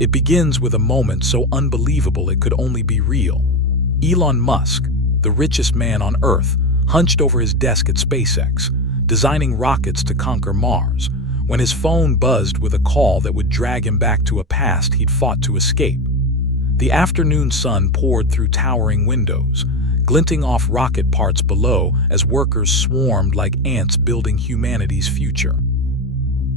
It begins with a moment so unbelievable it could only be real. Elon Musk, the richest man on Earth, hunched over his desk at SpaceX, designing rockets to conquer Mars, when his phone buzzed with a call that would drag him back to a past he'd fought to escape. The afternoon sun poured through towering windows, glinting off rocket parts below as workers swarmed like ants building humanity's future.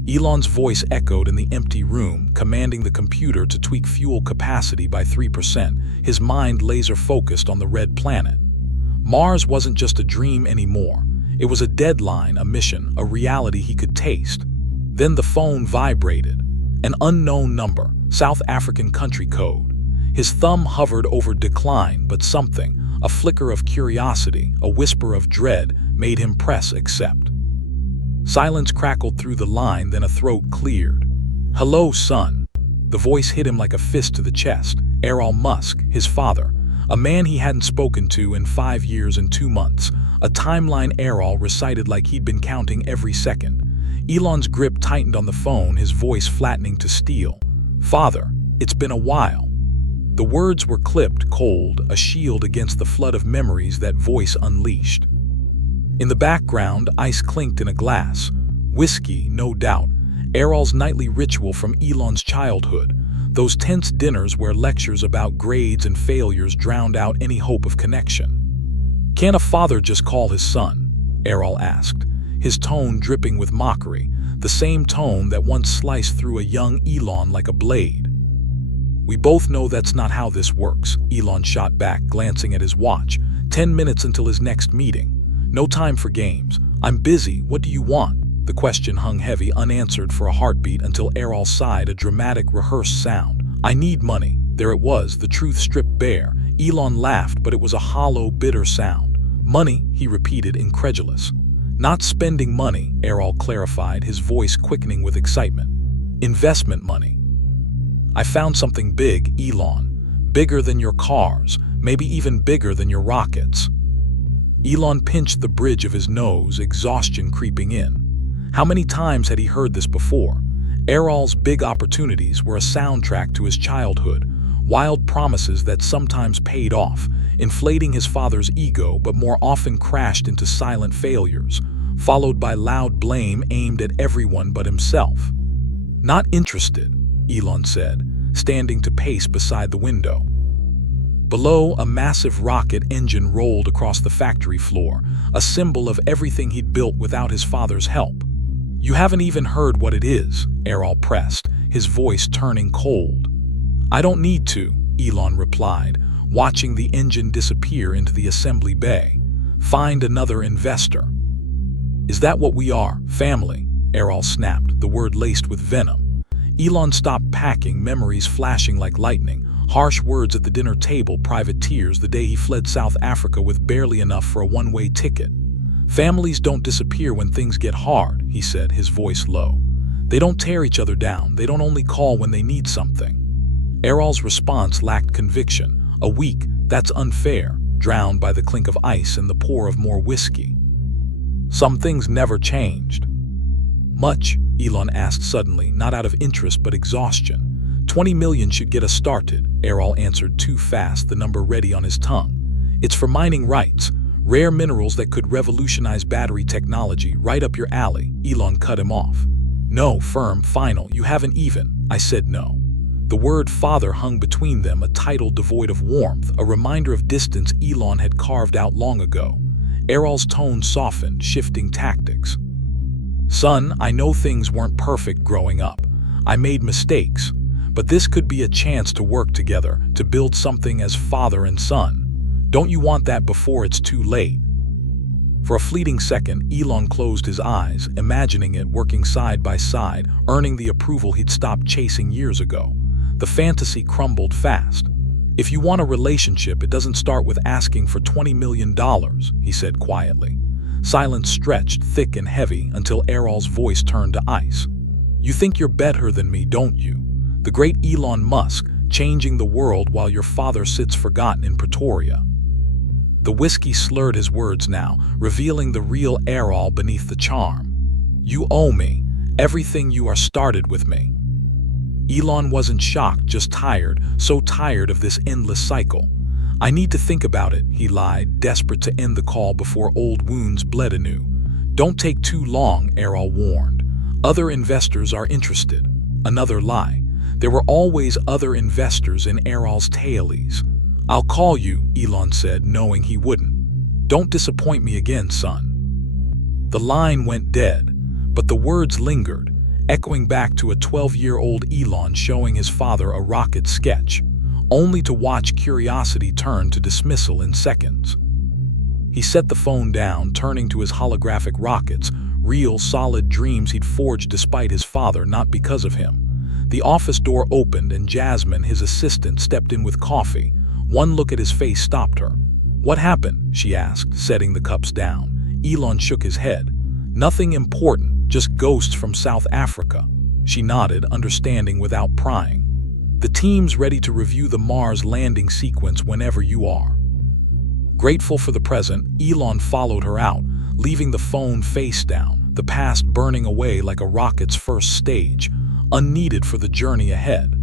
Elon's voice echoed in the empty room, commanding the computer to tweak fuel capacity by 3%, his mind laser-focused on the red planet. Mars wasn't just a dream anymore. It was a deadline, a mission, a reality he could taste. Then the phone vibrated. An unknown number, South African country code. His thumb hovered over decline, but something, a flicker of curiosity, a whisper of dread, made him press accept. Silence crackled through the line, then a throat cleared. "Hello, son." The voice hit him like a fist to the chest. Errol Musk, his father, a man he hadn't spoken to in 5 years and 2 months, a timeline Errol recited like he'd been counting every second. Elon's grip tightened on the phone, his voice flattening to steel. "Father, it's been a while." The words were clipped, cold, a shield against the flood of memories that voice unleashed. In the background, ice clinked in a glass. Whiskey, no doubt. Errol's nightly ritual from Elon's childhood. Those tense dinners where lectures about grades and failures drowned out any hope of connection. "Can't a father just call his son?" Errol asked, his tone dripping with mockery, the same tone that once sliced through a young Elon like a blade. "We both know that's not how this works," Elon shot back, glancing at his watch. 10 minutes until his next meeting. "No time for games. I'm busy. What do you want?" The question hung heavy, unanswered for a heartbeat until Errol sighed, a dramatic, rehearsed sound. "I need money." There it was, the truth stripped bare. Elon laughed, but it was a hollow, bitter sound. "Money," he repeated, incredulous. "Not spending money," Errol clarified, his voice quickening with excitement. "Investment money." "I found something big, Elon. Bigger than your cars, maybe even bigger than your rockets." Elon pinched the bridge of his nose, exhaustion creeping in. How many times had he heard this before? Errol's big opportunities were a soundtrack to his childhood, wild promises that sometimes paid off, inflating his father's ego but more often crashed into silent failures, followed by loud blame aimed at everyone but himself. "Not interested," Elon said, standing to pace beside the window. Below, a massive rocket engine rolled across the factory floor, a symbol of everything he'd built without his father's help. "You haven't even heard what it is," Errol pressed, his voice turning cold. "I don't need to," Elon replied, watching the engine disappear into the assembly bay. "Find another investor." "Is that what we are, family?" Errol snapped, the word laced with venom. Elon stopped packing, memories flashing like lightning. Harsh words at the dinner table, private tears the day he fled South Africa with barely enough for a one-way ticket. "Families don't disappear when things get hard," he said, his voice low. "They don't tear each other down, they don't only call when they need something." Errol's response lacked conviction. A week, that's unfair, drowned by the clink of ice and the pour of more whiskey. "Some things never changed." "Much?" Elon asked suddenly, not out of interest but exhaustion. 20 million should get us started," Errol answered too fast, the number ready on his tongue. "It's for mining rights, rare minerals that could revolutionize battery technology, right up your alley." Elon cut him off. "No, firm, final, you haven't even." I said no. The word father hung between them, a title devoid of warmth, a reminder of distance Elon had carved out long ago. Errol's tone softened, shifting tactics. "Son, I know things weren't perfect growing up. I made mistakes. But this could be a chance to work together, to build something as father and son. Don't you want that before it's too late?" For a fleeting second, Elon closed his eyes, imagining it working side by side, earning the approval he'd stopped chasing years ago. The fantasy crumbled fast. "If you want a relationship, it doesn't start with asking for $20 million, he said quietly. Silence stretched, thick and heavy, until Errol's voice turned to ice. "You think you're better than me, don't you? The great Elon Musk, changing the world while your father sits forgotten in Pretoria." The whiskey slurred his words now, revealing the real Errol beneath the charm. "You owe me. Everything you are started with me." Elon wasn't shocked, just tired, so tired of this endless cycle. "I need to think about it," he lied, desperate to end the call before old wounds bled anew. "Don't take too long," Errol warned. "Other investors are interested." Another lie. There were always other investors in Errol's tailies. "I'll call you," Elon said, knowing he wouldn't. "Don't disappoint me again, son." The line went dead, but the words lingered, echoing back to a 12-year-old Elon showing his father a rocket sketch, only to watch curiosity turn to dismissal in seconds. He set the phone down, turning to his holographic rockets, real, solid dreams he'd forged despite his father, not because of him. The office door opened and Jasmine, his assistant, stepped in with coffee. One look at his face stopped her. "What happened?" she asked, setting the cups down. Elon shook his head. "Nothing important, just ghosts from South Africa." She nodded, understanding without prying. "The team's ready to review the Mars landing sequence whenever you are." Grateful for the present, Elon followed her out, leaving the phone face down, the past burning away like a rocket's first stage, unneeded for the journey ahead.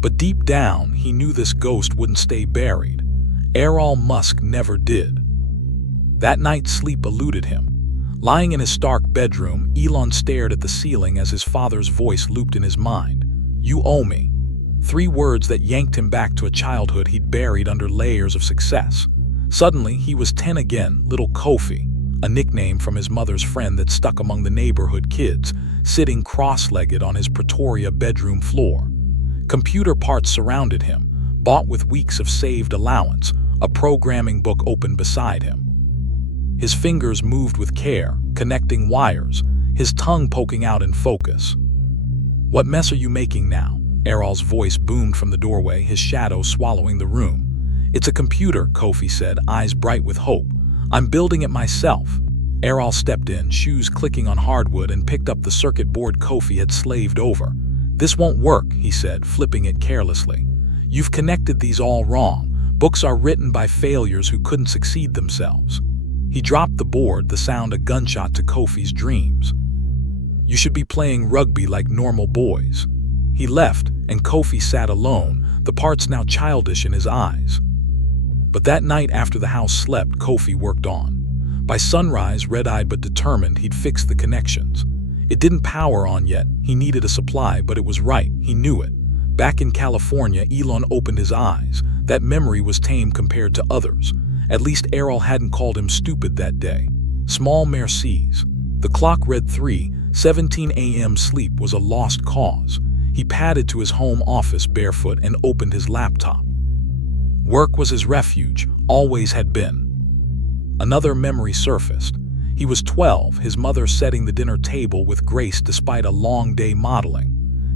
But deep down, he knew this ghost wouldn't stay buried. Errol Musk never did. That night, sleep eluded him. Lying in his stark bedroom, Elon stared at the ceiling as his father's voice looped in his mind. "You owe me." 3 words that yanked him back to a childhood he'd buried under layers of success. Suddenly, he was 10 again, little Kofi, a nickname from his mother's friend that stuck among the neighborhood kids, sitting cross-legged on his Pretoria bedroom floor. Computer parts surrounded him, bought with weeks of saved allowance, a programming book open beside him. His fingers moved with care, connecting wires, his tongue poking out in focus. "What mess are you making now?" Errol's voice boomed from the doorway, his shadow swallowing the room. "It's a computer," Kofi said, eyes bright with hope. "I'm building it myself." Errol stepped in, shoes clicking on hardwood, and picked up the circuit board Kofi had slaved over. "This won't work," he said, flipping it carelessly. "You've connected these all wrong. Books are written by failures who couldn't succeed themselves." He dropped the board, the sound a gunshot to Kofi's dreams. "You should be playing rugby like normal boys." He left, and Kofi sat alone, the parts now childish in his eyes. But that night, after the house slept, Kofi worked on. By sunrise, red-eyed but determined, he'd fix the connections. It didn't power on yet, he needed a supply, but it was right, he knew it. Back in California, Elon opened his eyes. That memory was tame compared to others. At least Errol hadn't called him stupid that day. Small mercies. The clock read 3:17 a.m. Sleep was a lost cause. He padded to his home office barefoot and opened his laptop. Work was his refuge, always had been. Another memory surfaced. He was 12, his mother setting the dinner table with grace despite a long day modeling.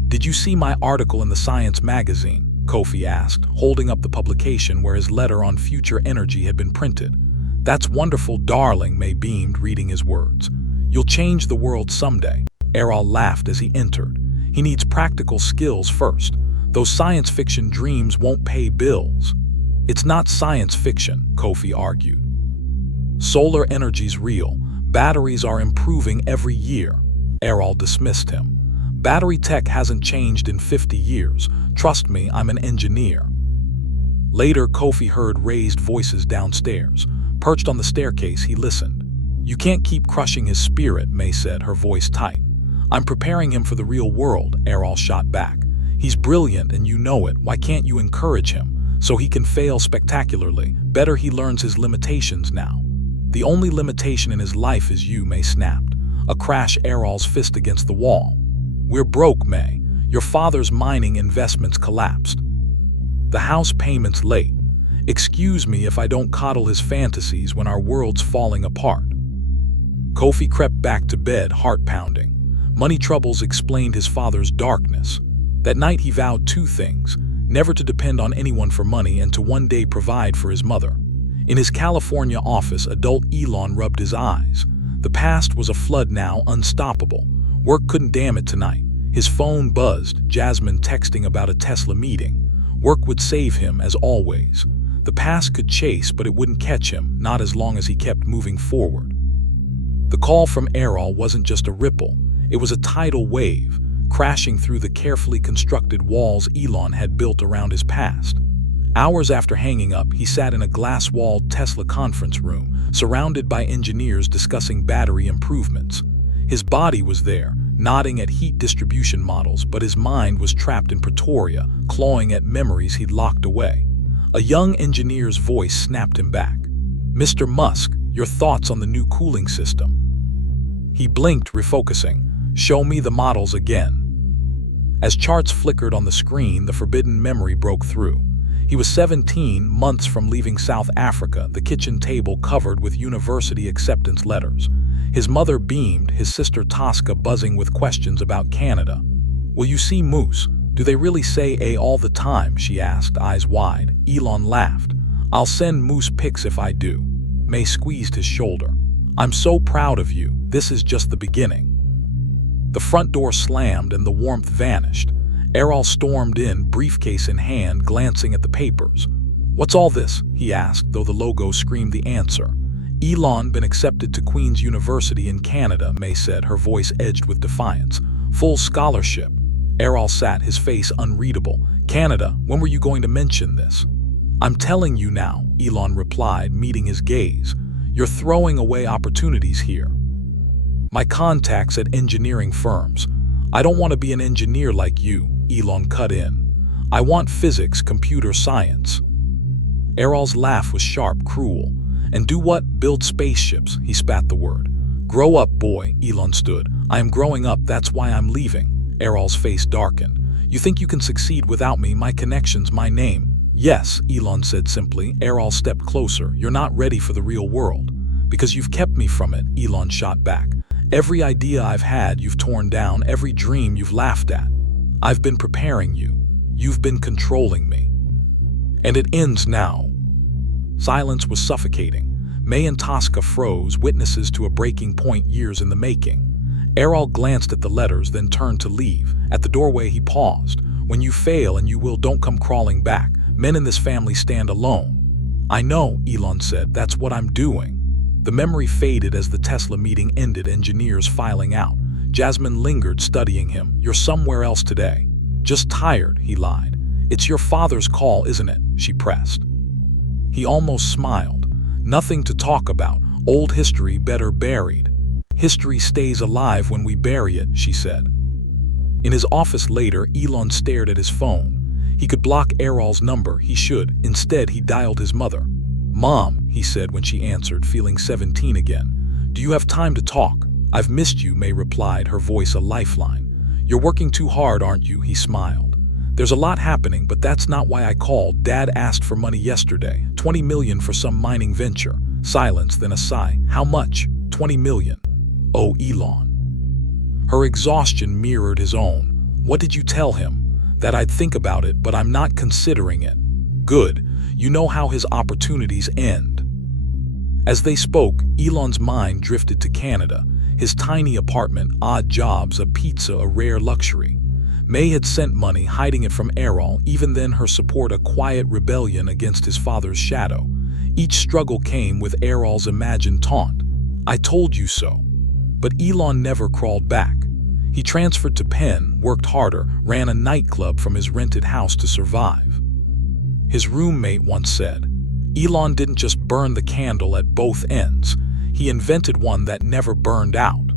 "Did you see my article in the Science magazine?" Kofi asked, holding up the publication where his letter on future energy had been printed. "That's wonderful, darling," May beamed, reading his words. "You'll change the world someday." Errol laughed as he entered. "He needs practical skills first. Those science fiction dreams won't pay bills." "It's not science fiction," Kofi argued. "Solar energy's real. Batteries are improving every year." Errol dismissed him. "Battery tech hasn't changed in 50 years. Trust me, I'm an engineer." Later, Kofi heard raised voices downstairs. Perched on the staircase, he listened. "You can't keep crushing his spirit," May said, her voice tight. "I'm preparing him for the real world," Errol shot back. "He's brilliant and you know it. Why can't you encourage him? So he can fail spectacularly. Better he learns his limitations now." "The only limitation in his life is you," May snapped. A crash, Errol's fist against the wall. "We're broke, May. Your father's mining investments collapsed. The house payment's late. Excuse me if I don't coddle his fantasies when our world's falling apart." Kofi crept back to bed, heart pounding. Money troubles explained his father's darkness. That night he vowed 2 things: never to depend on anyone for money and to one day provide for his mother. In his California office, adult Elon rubbed his eyes. The past was a flood now, unstoppable. Work couldn't dam it tonight. His phone buzzed, Jasmine texting about a Tesla meeting. Work would save him, as always. The past could chase, but it wouldn't catch him, not as long as he kept moving forward. The call from Errol wasn't just a ripple. It was a tidal wave. crashing through the carefully constructed walls Elon had built around his past. Hours after hanging up, he sat in a glass-walled Tesla conference room, surrounded by engineers discussing battery improvements. His body was there, nodding at heat distribution models, but his mind was trapped in Pretoria, clawing at memories he'd locked away. A young engineer's voice snapped him back. "Mr. Musk, your thoughts on the new cooling system?" He blinked, refocusing. "Show me the models again." As charts flickered on the screen, the forbidden memory broke through. He was 17 months from leaving South Africa, the kitchen table covered with university acceptance letters. His mother beamed, his sister Tosca buzzing with questions about Canada. "Will you see Moose? Do they really say A all the time?" she asked, eyes wide. Elon laughed. "I'll send Moose pics if I do." May squeezed his shoulder. "I'm so proud of you. This is just the beginning." The front door slammed and the warmth vanished. Errol stormed in, briefcase in hand, glancing at the papers. "What's all this?" he asked, though the logo screamed the answer. "Elon been accepted to Queen's University in Canada," May said, her voice edged with defiance. "Full scholarship." Errol sat, his face unreadable. "Canada, when were you going to mention this?" "I'm telling you now," Elon replied, meeting his gaze. "You're throwing away opportunities here." "My contacts at engineering firms. I don't want to be an engineer like you," Elon cut in. "I want physics, computer science." Errol's laugh was sharp, cruel. "And do what? Build spaceships," he spat the word. "Grow up, boy," Elon stood. "I am growing up, that's why I'm leaving." Errol's face darkened. "You think you can succeed without me, my connections, my name?" "Yes," Elon said simply. Errol stepped closer. "You're not ready for the real world." "Because you've kept me from it," Elon shot back. "Every idea I've had, you've torn down. Every dream you've laughed at. I've been preparing you. You've been controlling me. And it ends now." Silence was suffocating. May and Tosca froze, witnesses to a breaking point years in the making. Errol glanced at the letters, then turned to leave. At the doorway, he paused. "When you fail, and you will, don't come crawling back. Men in this family stand alone." "I know," Elon said. "That's what I'm doing." The memory faded as the Tesla meeting ended, engineers filing out. Jasmine lingered, studying him. "You're somewhere else today." "Just tired," he lied. "It's your father's call, isn't it?" she pressed. He almost smiled. "Nothing to talk about. Old history better buried." "History stays alive when we bury it," she said. In his office later, Elon stared at his phone. He could block Errol's number, he should. Instead, he dialed his mother. "Mom," he said when she answered, feeling 17 again. "Do you have time to talk?" "I've missed you," May replied, her voice a lifeline. "You're working too hard, aren't you?" He smiled. "There's a lot happening, but that's not why I called. Dad asked for money yesterday. 20 million for some mining venture." Silence, then a sigh. "How much?" 20 million. "Oh, Elon." Her exhaustion mirrored his own. "What did you tell him?" "That I'd think about it, but I'm not considering it." "Good. You know how his opportunities end." As they spoke, Elon's mind drifted to Canada. His tiny apartment, odd jobs, a pizza, a rare luxury. May had sent money, hiding it from Errol, even then her support a quiet rebellion against his father's shadow. Each struggle came with Errol's imagined taunt. "I told you so." But Elon never crawled back. He transferred to Penn, worked harder, ran a nightclub from his rented house to survive. His roommate once said, "Elon didn't just burn the candle at both ends, he invented one that never burned out."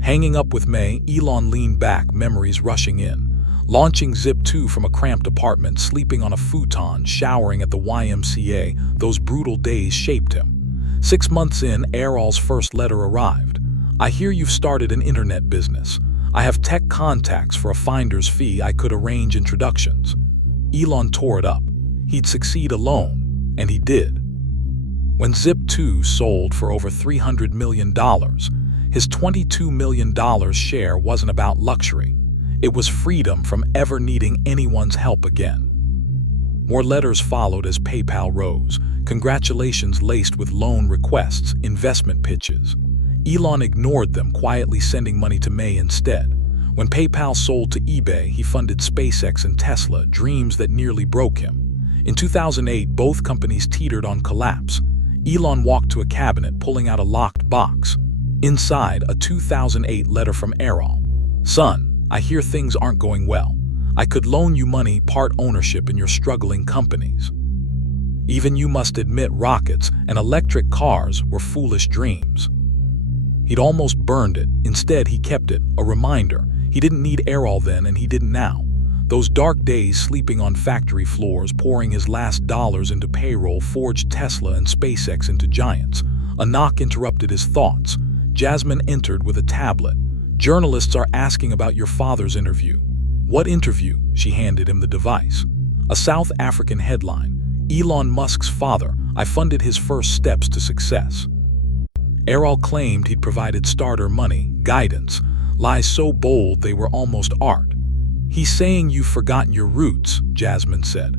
Hanging up with May, Elon leaned back, memories rushing in. Launching Zip2 from a cramped apartment, sleeping on a futon, showering at the YMCA, those brutal days shaped him. 6 months in, Errol's first letter arrived. "I hear you've started an internet business. I have tech contacts for a finder's fee. I could arrange introductions." Elon tore it up. He'd succeed alone, and he did. When Zip2 sold for over $300 million, his $22 million share wasn't about luxury. It was freedom from ever needing anyone's help again. More letters followed as PayPal rose, congratulations laced with loan requests, investment pitches. Elon ignored them, quietly sending money to May instead. When PayPal sold to eBay, he funded SpaceX and Tesla, dreams that nearly broke him. In 2008, both companies teetered on collapse. Elon walked to a cabinet, pulling out a locked box. Inside, a 2008 letter from Errol. "Son, I hear things aren't going well. I could loan you money, part ownership in your struggling companies. Even you must admit rockets and electric cars were foolish dreams. He'd almost burned it. Instead, he kept it, a reminder. He didn't need Errol then, and he didn't now. Those dark days sleeping on factory floors, pouring his last dollars into payroll, forged Tesla and SpaceX into giants. A knock interrupted his thoughts. Jasmine entered with a tablet. Journalists are asking about your father's interview. What interview? She handed him the device. A South African headline. Elon Musk's father. I funded his first steps to success. Errol claimed he'd provided starter money, guidance, lies so bold they were almost art. He's saying you've forgotten your roots, Jasmine said.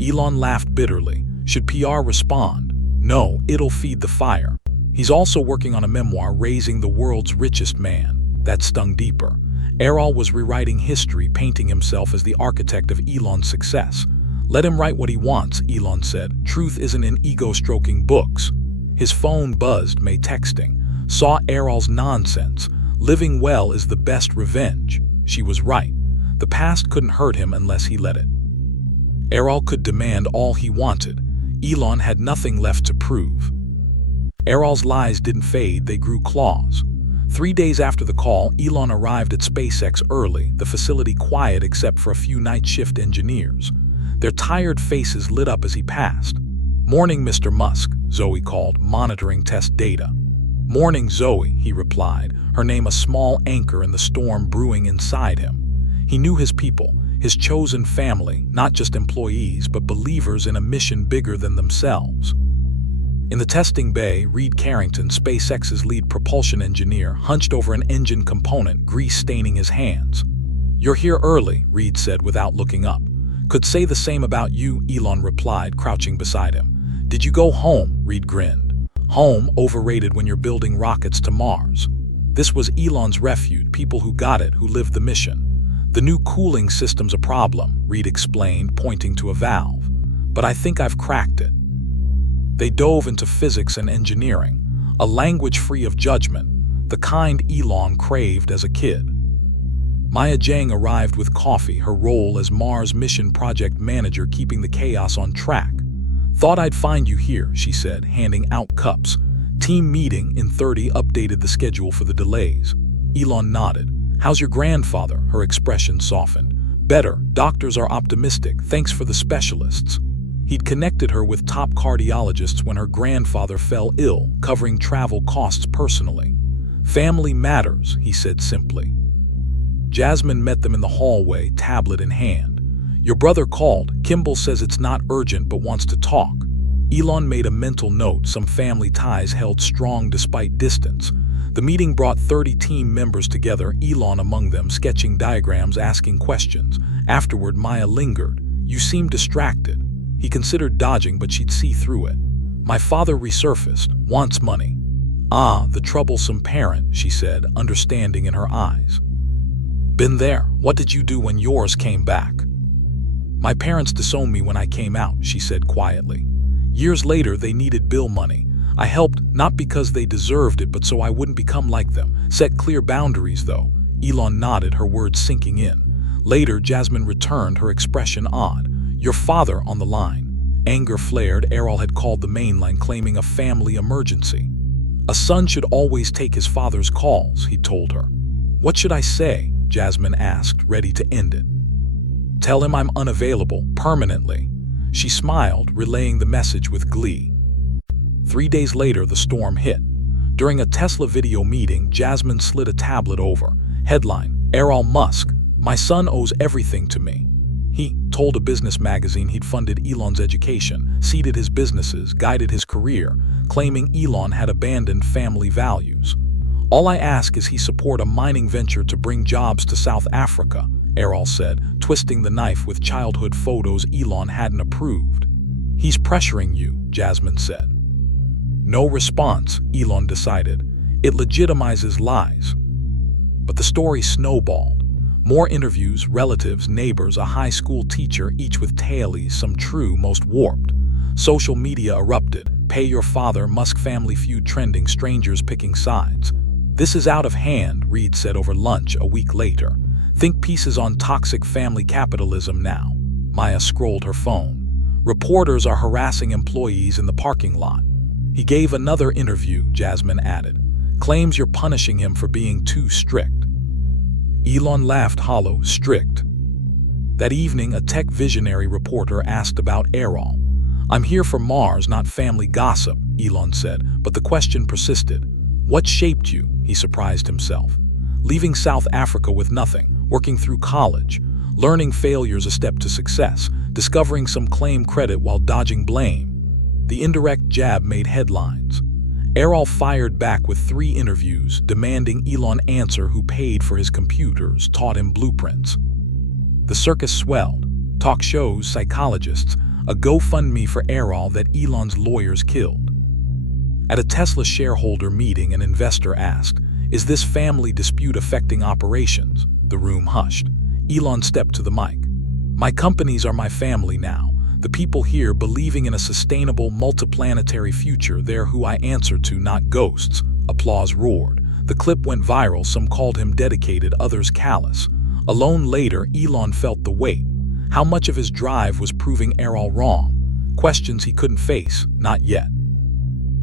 Elon laughed bitterly. Should PR respond? No, it'll feed the fire. He's also working on a memoir, Raising the World's Richest Man. That stung deeper. Errol was rewriting history, painting himself as the architect of Elon's success. Let him write what he wants, Elon said. Truth isn't in ego-stroking books. His phone buzzed, May texting. Saw Errol's nonsense. Living well is the best revenge. She was right. The past couldn't hurt him unless he let it. Errol could demand all he wanted. Elon had nothing left to prove. Errol's lies didn't fade, they grew claws. 3 days after the call, Elon arrived at SpaceX early, the facility quiet except for a few night shift engineers. Their tired faces lit up as he passed. Morning, Mr. Musk, Zoe called, monitoring test data. Morning, Zoe, he replied, her name a small anchor in the storm brewing inside him. He knew his people, his chosen family, not just employees, but believers in a mission bigger than themselves. In the testing bay, Reed Carrington, SpaceX's lead propulsion engineer, hunched over an engine component, grease staining his hands. You're here early, Reed said without looking up. Could say the same about you, Elon replied, crouching beside him. Did you go home? Reed grinned. Home, overrated when you're building rockets to Mars. This was Elon's refuge, people who got it, who lived the mission. The new cooling system's a problem, Reed explained, pointing to a valve. But I think I've cracked it. They dove into physics and engineering, a language free of judgment, the kind Elon craved as a kid. Maya Jang arrived with coffee, her role as Mars mission project manager keeping the chaos on track. Thought I'd find you here, she said, handing out cups. Team meeting in 30 updated the schedule for the delays. Elon nodded. How's your grandfather? Her expression softened. Better. Doctors are optimistic. Thanks for the specialists. He'd connected her with top cardiologists when her grandfather fell ill, covering travel costs personally. Family matters, he said simply. Jasmine met them in the hallway, tablet in hand. Your brother called. Kimball says it's not urgent but wants to talk. Elon made a mental note. Some family ties held strong despite distance. The meeting brought 30 team members together, Elon among them, sketching diagrams, asking questions. Afterward, Maya lingered. You seem distracted. He considered dodging, but she'd see through it. My father resurfaced, wants money. Ah, the troublesome parent, she said, understanding in her eyes. Been there. What did you do when yours came back? My parents disowned me when I came out, she said quietly. Years later, they needed bill money. I helped, not because they deserved it, but so I wouldn't become like them. Set clear boundaries, though. Elon nodded, her words sinking in. Later, Jasmine returned, her expression odd. Your father on the line. Anger flared. Errol had called the main line, claiming a family emergency. A son should always take his father's calls, he told her. What should I say? Jasmine asked, ready to end it. Tell him I'm unavailable, permanently. She smiled, relaying the message with glee. 3 days later, the storm hit. During a Tesla video meeting, Jasmine slid a tablet over. Headline, Errol Musk, my son owes everything to me. He told a business magazine he'd funded Elon's education, seeded his businesses, guided his career, claiming Elon had abandoned family values. All I ask is he support a mining venture to bring jobs to South Africa, Errol said, twisting the knife with childhood photos Elon hadn't approved. He's pressuring you, Jasmine said. No response, Elon decided. It legitimizes lies. But the story snowballed. More interviews, relatives, neighbors, a high school teacher, each with tailies, some true, most warped. Social media erupted. Pay your father, Musk family feud trending, strangers picking sides. "This is out of hand," Reed said over lunch a week later. "Think pieces on toxic family capitalism now." Maya scrolled her phone. "Reporters are harassing employees in the parking lot." "He gave another interview," Jasmine added. "Claims you're punishing him for being too strict." Elon laughed hollow. "Strict?" That evening, a tech visionary reporter asked about Errol. "I'm here for Mars, not family gossip," Elon said, but the question persisted. "What shaped you?" He surprised himself. "Leaving South Africa with nothing, working through college, learning failure's a step to success, discovering some claim credit while dodging blame." The indirect jab made headlines. Errol fired back with 3 interviews, demanding Elon answer who paid for his computers, taught him blueprints. The circus swelled. Talk shows, psychologists, a GoFundMe for Errol that Elon's lawyers killed. At a Tesla shareholder meeting, an investor asked, "Is this family dispute affecting operations?" The room hushed. Elon stepped to the mic. "My companies are my family now. The people here believing in a sustainable, multiplanetary future, they're who I answer to, not ghosts." Applause roared. The clip went viral. Some called him dedicated, others callous. Alone later, Elon felt the weight. How much of his drive was proving Errol wrong? Questions he couldn't face, not yet.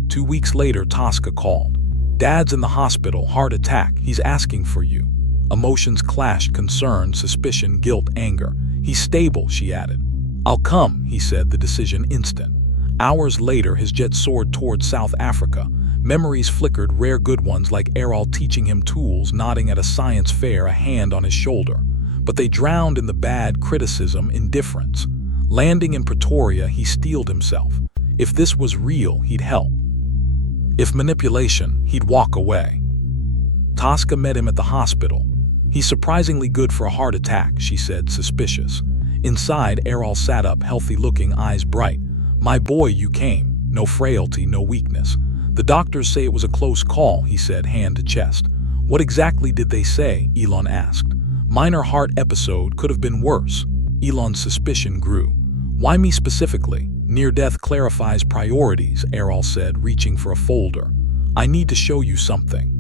2 weeks later, Tosca called. "Dad's in the hospital, heart attack, he's asking for you." Emotions clashed: concern, suspicion, guilt, anger. "He's stable," she added. "I'll come," he said, the decision instant. Hours later, his jet soared toward South Africa. Memories flickered, rare good ones like Errol teaching him tools, nodding at a science fair, a hand on his shoulder. But they drowned in the bad, criticism, indifference. Landing in Pretoria, he steeled himself. If this was real, he'd help. If manipulation, he'd walk away. Tosca met him at the hospital. "He's surprisingly good for a heart attack," she said, suspicious. Inside, Errol sat up, healthy-looking, eyes bright. "My boy, you came. No frailty, no weakness." "The doctors say it was a close call," he said, hand to chest. "What exactly did they say?" Elon asked. "Minor heart episode, could have been worse." Elon's suspicion grew. "Why me specifically?" "Near death clarifies priorities," Errol said, reaching for a folder. "I need to show you something."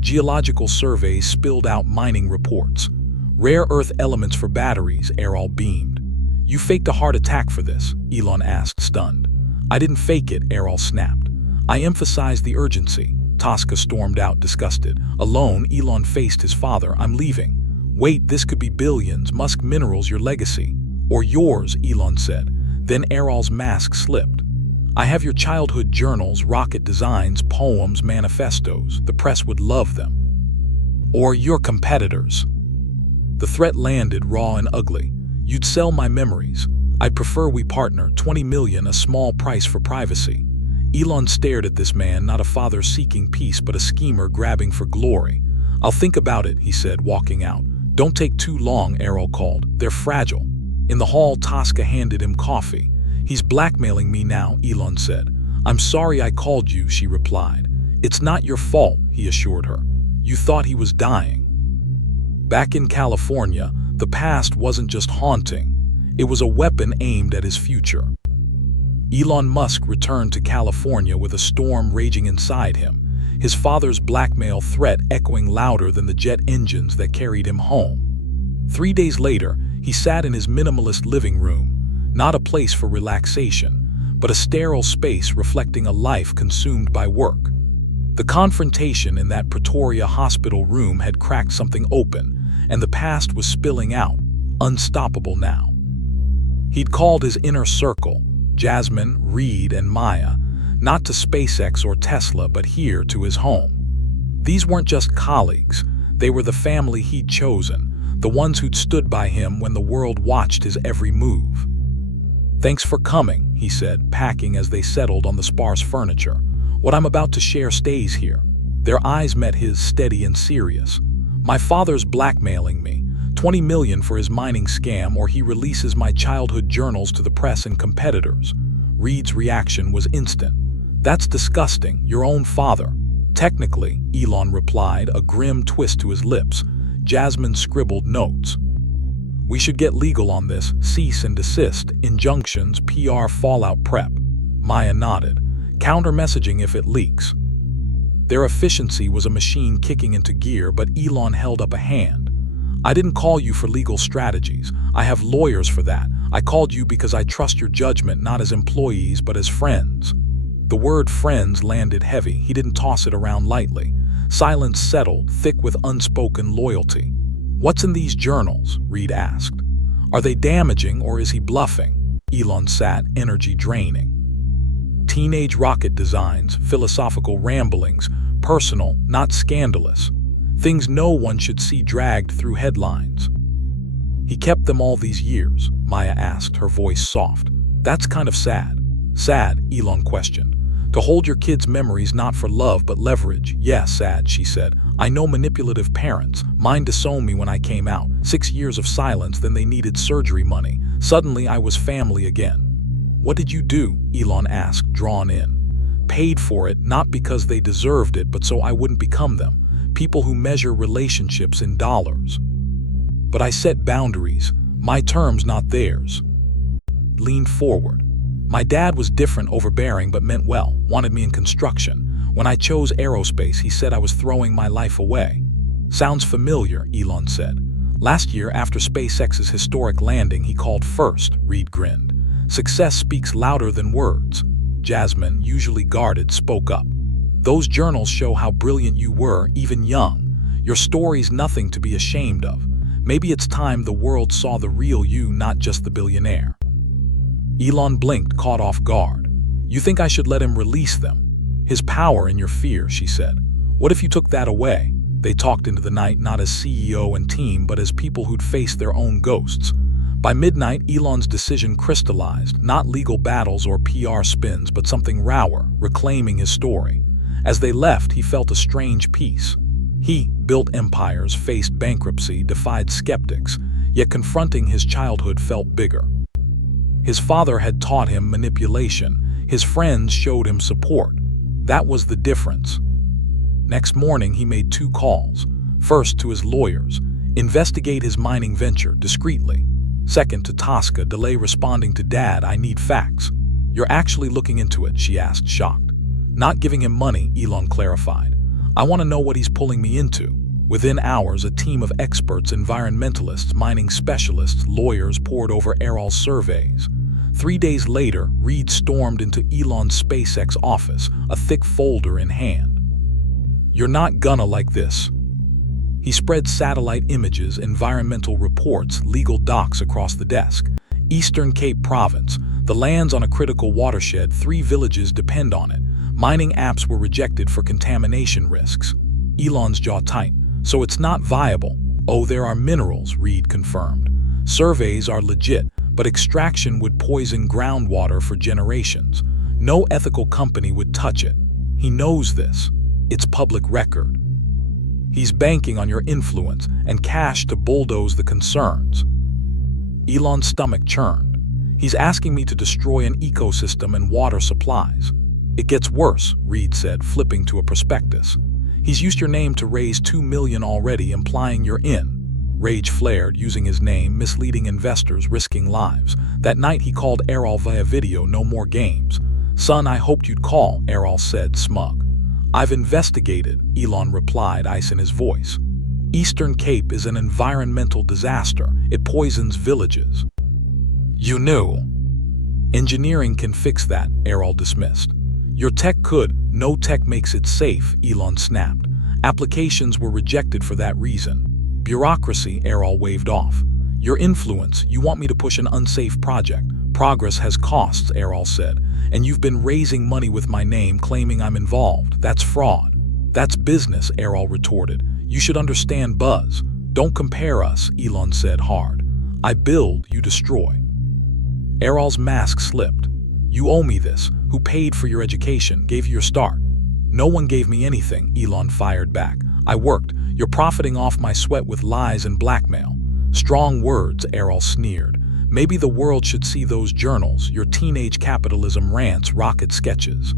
Geological surveys spilled out mining reports. "Rare earth elements for batteries," Errol beamed. "You faked a heart attack for this?" Elon asked, stunned. "I didn't fake it," Errol snapped. "I emphasized the urgency." Tosca stormed out, disgusted. Alone, Elon faced his father. "I'm leaving." "Wait, this could be billions. Musk Minerals, your legacy." "Or yours," Elon said. Then Errol's mask slipped. "I have your childhood journals, rocket designs, poems, manifestos. The press would love them." "Or your competitors." The threat landed, raw and ugly. "You'd sell my memories. I'd prefer we partner. 20 million, a small price for privacy." Elon stared at this man, not a father seeking peace, but a schemer grabbing for glory. "I'll think about it," he said, walking out. "Don't take too long," Errol called. "They're fragile." In the hall, Tosca handed him coffee. "He's blackmailing me now," Elon said. "I'm sorry I called you," she replied. "It's not your fault," he assured her. "You thought he was dying." Back in California, the past wasn't just haunting. It was a weapon aimed at his future. Elon Musk returned to California with a storm raging inside him, his father's blackmail threat echoing louder than the jet engines that carried him home. 3 days later, he sat in his minimalist living room, not a place for relaxation, but a sterile space reflecting a life consumed by work. The confrontation in that Pretoria hospital room had cracked something open, and the past was spilling out, unstoppable now. He'd called his inner circle, Jasmine, Reed, and Maya, not to SpaceX or Tesla, but here to his home. These weren't just colleagues, they were the family he'd chosen, the ones who'd stood by him when the world watched his every move. "Thanks for coming," he said, packing as they settled on the sparse furniture. "What I'm about to share stays here." Their eyes met his, steady and serious. "My father's blackmailing me. 20 million for his mining scam, or he releases my childhood journals to the press and competitors." Reed's reaction was instant. "That's disgusting, your own father." "Technically," Elon replied, a grim twist to his lips. Jasmine scribbled notes. "We should get legal on this, cease and desist, injunctions, PR fallout prep." Maya nodded. "Counter messaging if it leaks." Their efficiency was a machine kicking into gear, but Elon held up a hand. I didn't call you for legal strategies. I have lawyers for that. I called you because I trust your judgment, not as employees, but as friends. The word friends landed heavy. He didn't toss it around lightly. Silence settled, thick with unspoken loyalty. What's in these journals? Reed asked. Are they damaging or is he bluffing? Elon sat, energy draining. Teenage rocket designs, philosophical ramblings, personal, not scandalous. Things no one should see dragged through headlines. He kept them all these years, Maya asked, her voice soft. That's kind of sad. Sad, Elon questioned. To hold your kids' memories not for love but leverage. Yeah, sad, she said. I know manipulative parents. Mine disowned me when I came out. 6 years of silence, then they needed surgery money. Suddenly I was family again. What did you do? Elon asked, drawn in. Paid for it, not because they deserved it, but so I wouldn't become them. People who measure relationships in dollars. But I set boundaries. My terms, not theirs. Leaned forward. My dad was different, overbearing, but meant well, wanted me in construction. When I chose aerospace, he said I was throwing my life away. Sounds familiar, Elon said. Last year, after SpaceX's historic landing, he called first, Reed grinned. Success speaks louder than words. Jasmine, usually guarded, spoke up. Those journals show how brilliant you were, even young. Your story's nothing to be ashamed of. Maybe it's time the world saw the real you, not just the billionaire. Elon blinked, caught off guard. You think I should let him release them? His power in your fear, she said. What if you took that away? They talked into the night, not as CEO and team, but as people who'd faced their own ghosts. By midnight, Elon's decision crystallized, not legal battles or PR spins, but something rawer, reclaiming his story. As they left, he felt a strange peace. He built empires, faced bankruptcy, defied skeptics, yet confronting his childhood felt bigger. His father had taught him manipulation. His friends showed him support. That was the difference. Next morning, he made 2 calls. First, to his lawyers. Investigate his mining venture discreetly. Second, to Tosca, delay responding to Dad, I need facts. You're actually looking into it, she asked, shocked. Not giving him money, Elon clarified. I want to know what he's pulling me into. Within hours, a team of experts, environmentalists, mining specialists, lawyers poured over Errol's surveys. 3 days later, Reed stormed into Elon's SpaceX office, a thick folder in hand. You're not gonna like this. He spread satellite images, environmental reports, legal docs across the desk. Eastern Cape Province. The land's on a critical watershed. 3 villages depend on it. Mining apps were rejected for contamination risks. Elon's jaw tightened. So it's not viable. Oh, there are minerals, Reed confirmed. Surveys are legit, but extraction would poison groundwater for generations. No ethical company would touch it. He knows this. It's public record. He's banking on your influence and cash to bulldoze the concerns. Elon's stomach churned. He's asking me to destroy an ecosystem and water supplies. It gets worse, Reed said, flipping to a prospectus. He's used your name to raise $2 million already, implying you're in. Rage flared, using his name, misleading investors, risking lives. That night he called Errol via video, no more games. Son, I hoped you'd call, Errol said, smug. I've investigated, Elon replied, ice in his voice. Eastern Cape is an environmental disaster. It poisons villages. You knew. Engineering can fix that, Errol dismissed. Your tech could. No tech makes it safe, Elon snapped. Applications were rejected for that reason. Bureaucracy, Errol waved off. Your influence, you want me to push an unsafe project. Progress has costs, Errol said. And you've been raising money with my name, claiming I'm involved. That's fraud. That's business, Errol retorted. You should understand buzz. Don't compare us, Elon said hard. I build, you destroy. Errol's mask slipped. You owe me this. Who paid for your education, gave you your start? No one gave me anything, Elon fired back. I worked. You're profiting off my sweat with lies and blackmail. Strong words, Errol sneered. Maybe the world should see those journals, your teenage capitalism rants, rocket sketches.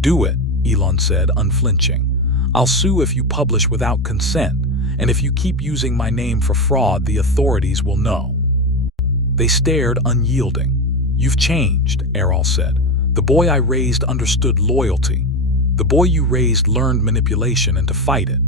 Do it, Elon said, unflinching. I'll sue if you publish without consent, and if you keep using my name for fraud, the authorities will know. They stared, unyielding. You've changed, Errol said. The boy I raised understood loyalty. The boy you raised learned manipulation and to fight it.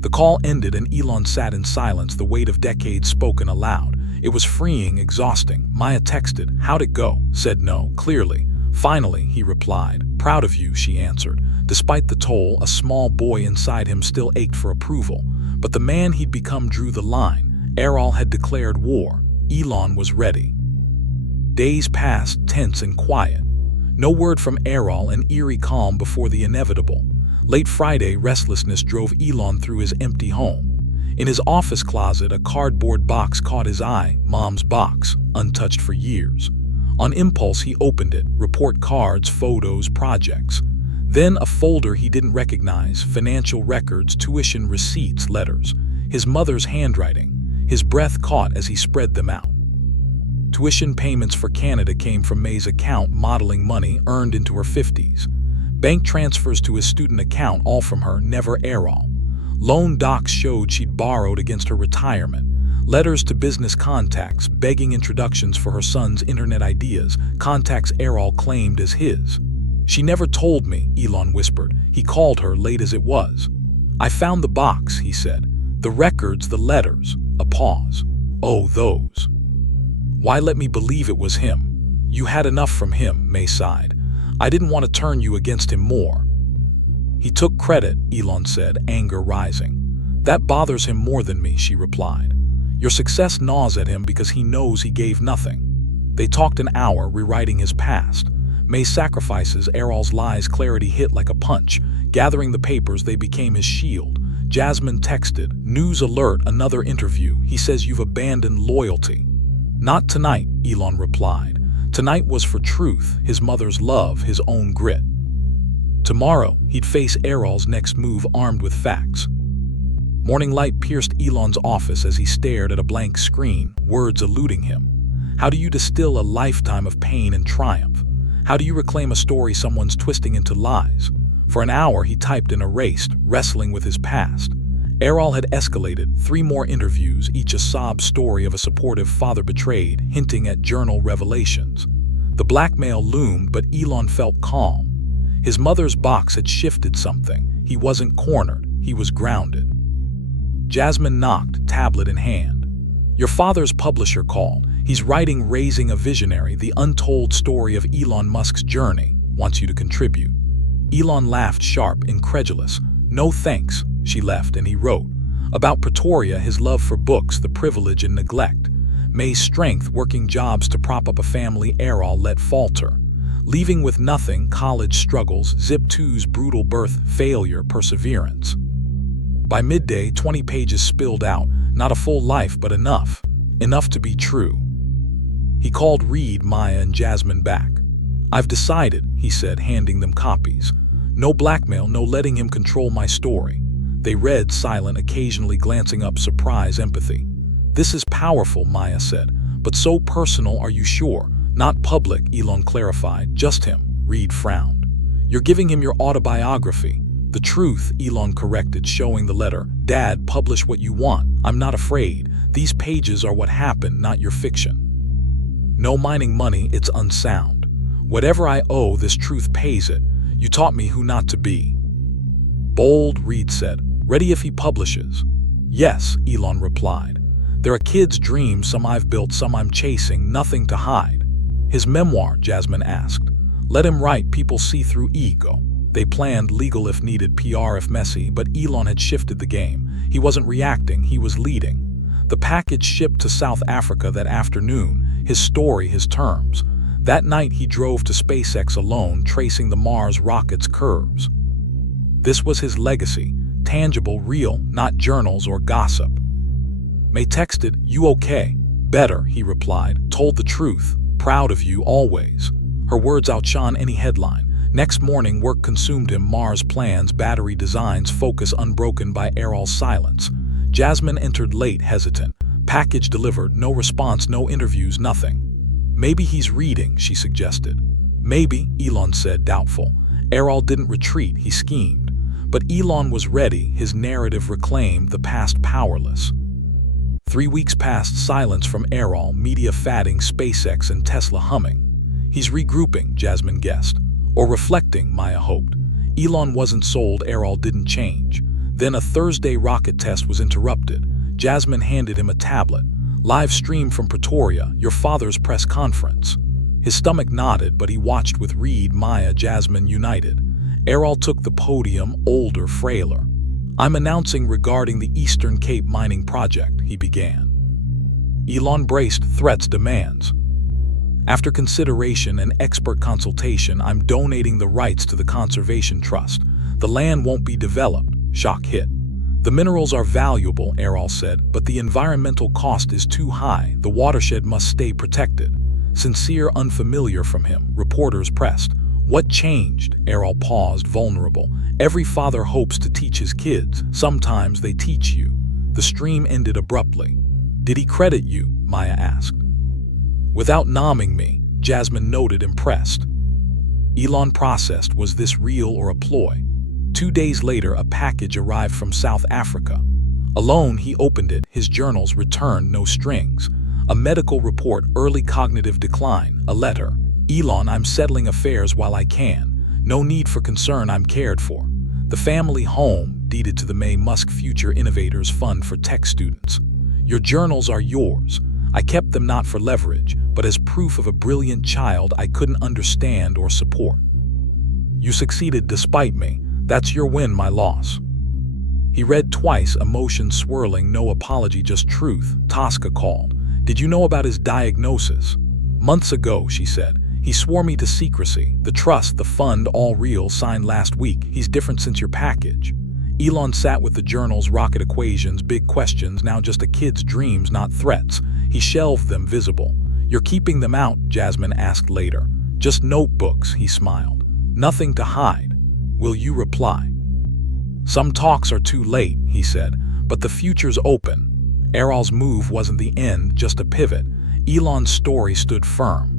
The call ended and Elon sat in silence, the weight of decades spoken aloud. It was freeing, exhausting. Maya texted, "How'd it go?" Said no, clearly. "Finally," he replied. "Proud of you," she answered. Despite the toll, a small boy inside him still ached for approval. But the man he'd become drew the line. Errol had declared war. Elon was ready. Days passed, tense and quiet. No word from Errol, an eerie calm before the inevitable. Late Friday, restlessness drove Elon through his empty home. In his office closet, a cardboard box caught his eye, Mom's box, untouched for years. On impulse, he opened it, report cards, photos, projects. Then a folder he didn't recognize, financial records, tuition receipts, letters. His mother's handwriting. His breath caught as he spread them out. Tuition payments for Canada came from May's account, modeling money earned into her 50s. Bank transfers to his student account, all from her, never Errol. Loan docs showed she'd borrowed against her retirement. Letters to business contacts, begging introductions for her son's internet ideas, contacts Errol claimed as his. "She never told me," Elon whispered. He called her, late as it was. "I found the box," he said. "The records, the letters." A pause. "Oh, those. Why let me believe it was him?" "You had enough from him," May sighed. "I didn't want to turn you against him more." "He took credit," Elon said, anger rising. "That bothers him more than me," she replied. "Your success gnaws at him because he knows he gave nothing." They talked an hour, rewriting his past. May's sacrifices, Errol's lies, clarity hit like a punch. Gathering the papers, they became his shield. Jasmine texted, "News alert, another interview. He says you've abandoned loyalty." "Not tonight," Elon replied. Tonight was for truth, his mother's love, his own grit. Tomorrow, he'd face Errol's next move armed with facts. Morning light pierced Elon's office as he stared at a blank screen, words eluding him. How do you distill a lifetime of pain and triumph? How do you reclaim a story someone's twisting into lies? For an hour, he typed and erased, wrestling with his past. Errol had escalated, 3 more interviews, each a sob story of a supportive father betrayed, hinting at journal revelations. The blackmail loomed, but Elon felt calm. His mother's box had shifted something. He wasn't cornered, he was grounded. Jasmine knocked, tablet in hand. "Your father's publisher called. He's writing Raising a Visionary, the untold story of Elon Musk's journey. Wants you to contribute." Elon laughed sharp, incredulous. "No thanks." She left and he wrote. About Pretoria, his love for books, the privilege and neglect. May's strength, working jobs to prop up a family Errol let falter. Leaving with nothing, college struggles, Zip 2's brutal birth, failure, perseverance. By midday, 20 pages spilled out, not a full life but enough. Enough to be true. He called Reed, Maya and Jasmine back. "I've decided," he said, handing them copies. "No blackmail, no letting him control my story." They read, silent, occasionally glancing up, surprise, empathy. "This is powerful," Maya said. "But so personal, are you sure?" "Not public," Elon clarified. "Just him." Reed frowned. "You're giving him your autobiography." "The truth," Elon corrected, showing the letter. "Dad, publish what you want. I'm not afraid. These pages are what happened, not your fiction. No mining money, it's unsound. Whatever I owe, this truth pays it. You taught me who not to be." "Bold," Reed said. "Ready if he publishes." "Yes," Elon replied. "There are kids' dreams, some I've built, some I'm chasing, nothing to hide." "His memoir," Jasmine asked. "Let him write, people see through ego." They planned, legal if needed, PR if messy, but Elon had shifted the game. He wasn't reacting, he was leading. The package shipped to South Africa that afternoon, his story, his terms. That night he drove to SpaceX alone, tracing the Mars rocket's curves. This was his legacy, tangible, real, not journals or gossip. May texted, "You okay?" "Better," he replied, "told the truth. Proud of you, always." Her words outshone any headline. Next morning, work consumed him, Mars plans, battery designs, focus unbroken by Errol's silence. Jasmine entered late, hesitant. Package delivered, no response, no interviews, nothing. "Maybe he's reading," she suggested. "Maybe," Elon said, doubtful. Errol didn't retreat, he schemed. But Elon was ready, his narrative reclaimed, the past powerless. 3 weeks passed, silence from Errol, media fatting, SpaceX and Tesla humming. "He's regrouping," Jasmine guessed. Or reflecting, Maya hoped. Elon wasn't sold, Errol didn't change. Then a Thursday rocket test was interrupted. Jasmine handed him a tablet. Live stream from Pretoria, your father's press conference. His stomach nodded, but he watched with Reed, Maya, Jasmine united. Errol took the podium, older, frailer. I'm announcing regarding the Eastern Cape mining project, he began. Elon braced, threats, demands. After consideration and expert consultation, I'm donating the rights to the Conservation Trust. The land won't be developed. Shock hit. The minerals are valuable, Errol said, but the environmental cost is too high. The watershed must stay protected. Sincere, unfamiliar from him. Reporters pressed. What changed? Errol paused, vulnerable. Every father hopes to teach his kids. Sometimes they teach you. The stream ended abruptly. Did he credit you? Maya asked. Without nomming me, Jasmine noted, impressed. Elon processed, was this real or a ploy? 2 days later, a package arrived from South Africa. Alone, he opened it, his journals returned, no strings. A medical report, early cognitive decline, a letter. Elon, I'm settling affairs while I can. No need for concern, I'm cared for. The family home, deeded to the May Musk Future Innovators Fund for tech students. Your journals are yours. I kept them not for leverage, but as proof of a brilliant child I couldn't understand or support. You succeeded despite me. That's your win, my loss. He read twice, emotions swirling, no apology, just truth. Tosca called. Did you know about his diagnosis? Months ago, she said. He swore me to secrecy. The trust, the fund, all real, signed last week. He's different since your package. Elon sat with the journals, rocket equations, big questions, now just a kid's dreams, not threats. He shelved them, visible. You're keeping them out, Jasmine asked later. Just notebooks, he smiled. Nothing to hide. Will you reply? Some talks are too late, he said, but the future's open. Errol's move wasn't the end, just a pivot. Elon's story stood firm.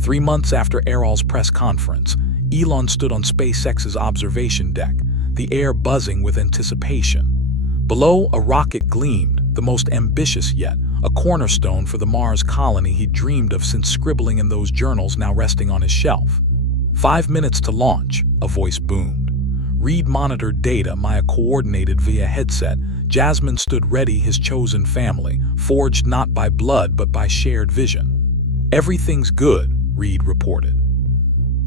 3 months after Errol's press conference, Elon stood on SpaceX's observation deck, the air buzzing with anticipation. Below, a rocket gleamed, the most ambitious yet, a cornerstone for the Mars colony he'd dreamed of since scribbling in those journals now resting on his shelf. 5 minutes to launch, a voice boomed. Reed monitored data, Maya coordinated via headset. Jasmine stood ready, his chosen family, forged not by blood but by shared vision. Everything's good, Reed reported.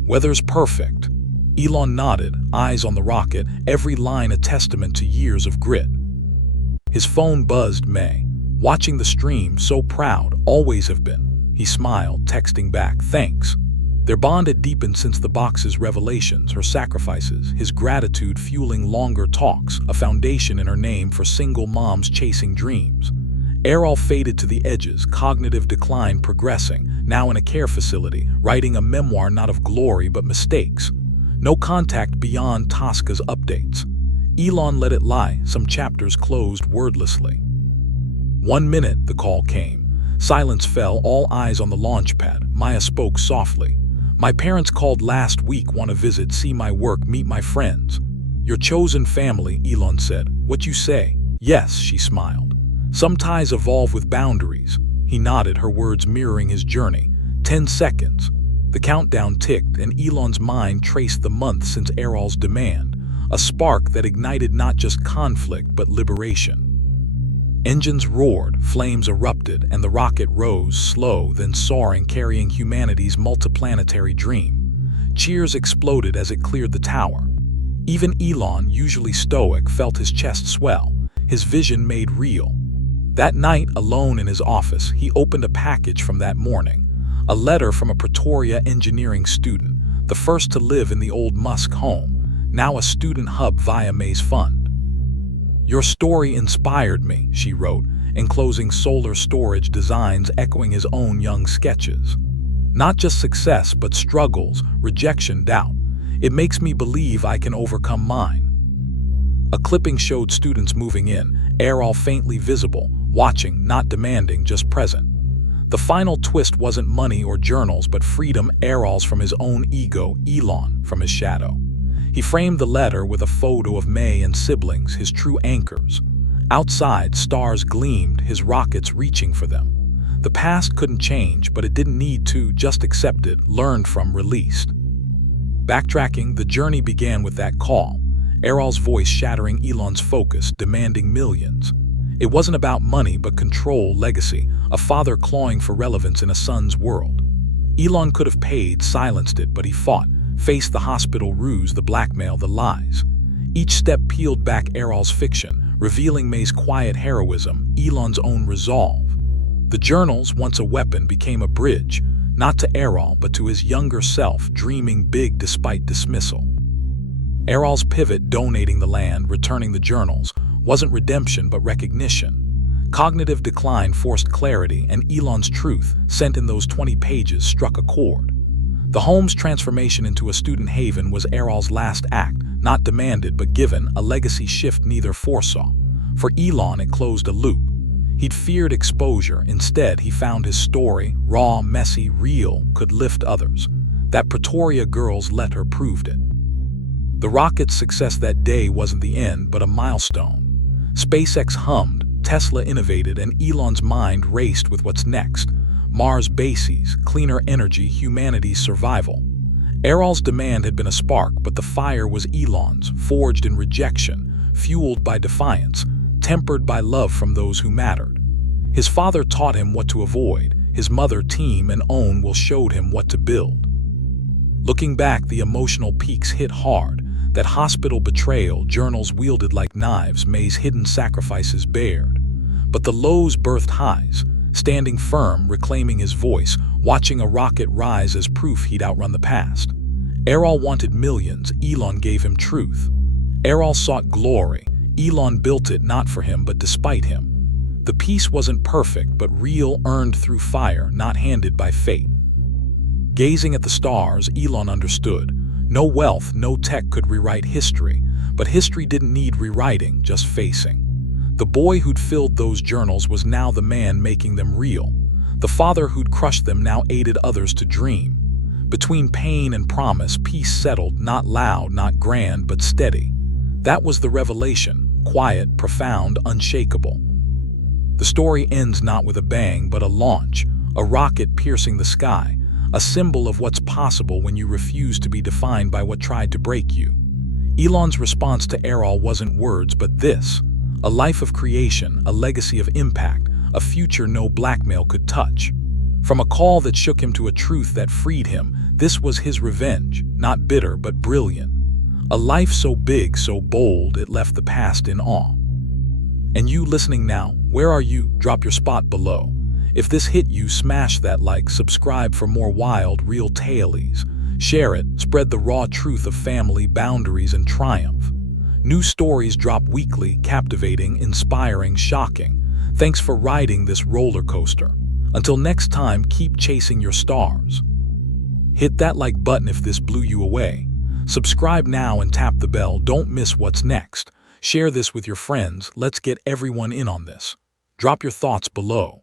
Weather's perfect. Elon nodded, eyes on the rocket, every line a testament to years of grit. His phone buzzed, May. Watching the stream, so proud, always have been. He smiled, texting back, thanks. Their bond had deepened since the box's revelations, her sacrifices, his gratitude fueling longer talks, a foundation in her name for single moms chasing dreams. Errol faded to the edges, cognitive decline progressing, now in a care facility, writing a memoir not of glory but mistakes. No contact beyond Tosca's updates. Elon let it lie, some chapters closed wordlessly. 1 minute, the call came. Silence fell, all eyes on the launch pad. Maya spoke softly. My parents called last week, want to visit, see my work, meet my friends. Your chosen family, Elon said. What you say? Yes, she smiled. Some ties evolve with boundaries. He nodded, her words mirroring his journey. 10 seconds. The countdown ticked, and Elon's mind traced the months since Errol's demand, a spark that ignited not just conflict but liberation. Engines roared, flames erupted, and the rocket rose, slow, then soaring, carrying humanity's multiplanetary dream. Cheers exploded as it cleared the tower. Even Elon, usually stoic, felt his chest swell, his vision made real. That night, alone in his office, he opened a package from that morning. A letter from a Pretoria engineering student, the first to live in the old Musk home, now a student hub via May's fund. Your story inspired me, she wrote, enclosing solar storage designs echoing his own young sketches. Not just success, but struggles, rejection, doubt. It makes me believe I can overcome mine. A clipping showed students moving in, Errol faintly visible, watching, not demanding, just present. The final twist wasn't money or journals, but freedom, Errol's from his own ego, Elon from his shadow. He framed the letter with a photo of May and siblings, his true anchors. Outside, stars gleamed, his rockets reaching for them. The past couldn't change, but it didn't need to, just accepted, learned from, released. Backtracking, the journey began with that call, Errol's voice shattering Elon's focus, demanding millions. It wasn't about money but control, legacy, a father clawing for relevance in a son's world. Elon could have paid, silenced it, but he fought, faced the hospital ruse, the blackmail, the lies. Each step peeled back Errol's fiction, revealing May's quiet heroism, Elon's own resolve. The journals, once a weapon, became a bridge, not to Errol but to his younger self, dreaming big despite dismissal. Errol's pivot, donating the land, returning the journals, wasn't redemption but recognition. Cognitive decline forced clarity, and Elon's truth, sent in those 20 pages, struck a chord. The home's transformation into a student haven was Errol's last act, not demanded but given, a legacy shift neither foresaw. For Elon, it closed a loop. He'd feared exposure. Instead, he found his story, raw, messy, real, could lift others. That Pretoria girl's letter proved it. The rocket's success that day wasn't the end, but a milestone. SpaceX hummed, Tesla innovated, and Elon's mind raced with what's next. Mars bases, cleaner energy, humanity's survival. Errol's demand had been a spark, but the fire was Elon's, forged in rejection, fueled by defiance, tempered by love from those who mattered. His father taught him what to avoid. His mother, team and own, showed him what to build. Looking back, the emotional peaks hit hard. That hospital betrayal, journals wielded like knives, May's hidden sacrifices bared. But the lows birthed highs, standing firm, reclaiming his voice, watching a rocket rise as proof he'd outrun the past. Errol wanted millions, Elon gave him truth. Errol sought glory, Elon built it not for him but despite him. The peace wasn't perfect but real, earned through fire, not handed by fate. Gazing at the stars, Elon understood. No wealth, no tech could rewrite history, but history didn't need rewriting, just facing. The boy who'd filled those journals was now the man making them real. The father who'd crushed them now aided others to dream. Between pain and promise, peace settled, not loud, not grand, but steady. That was the revelation, quiet, profound, unshakable. The story ends not with a bang, but a launch, a rocket piercing the sky, a symbol of what's possible when you refuse to be defined by what tried to break you. Elon's response to Errol wasn't words, but this: a life of creation, a legacy of impact, a future no blackmail could touch. From a call that shook him to a truth that freed him, this was his revenge, not bitter but brilliant. A life so big, so bold, it left the past in awe. And you listening now, where are you? Drop your spot below. If this hit you, smash that like, subscribe for more wild, real tales. Share it, spread the raw truth of family, boundaries, and triumph. New stories drop weekly, captivating, inspiring, shocking. Thanks for riding this roller coaster. Until next time, keep chasing your stars. Hit that like button if this blew you away. Subscribe now and tap the bell. Don't miss what's next. Share this with your friends. Let's get everyone in on this. Drop your thoughts below.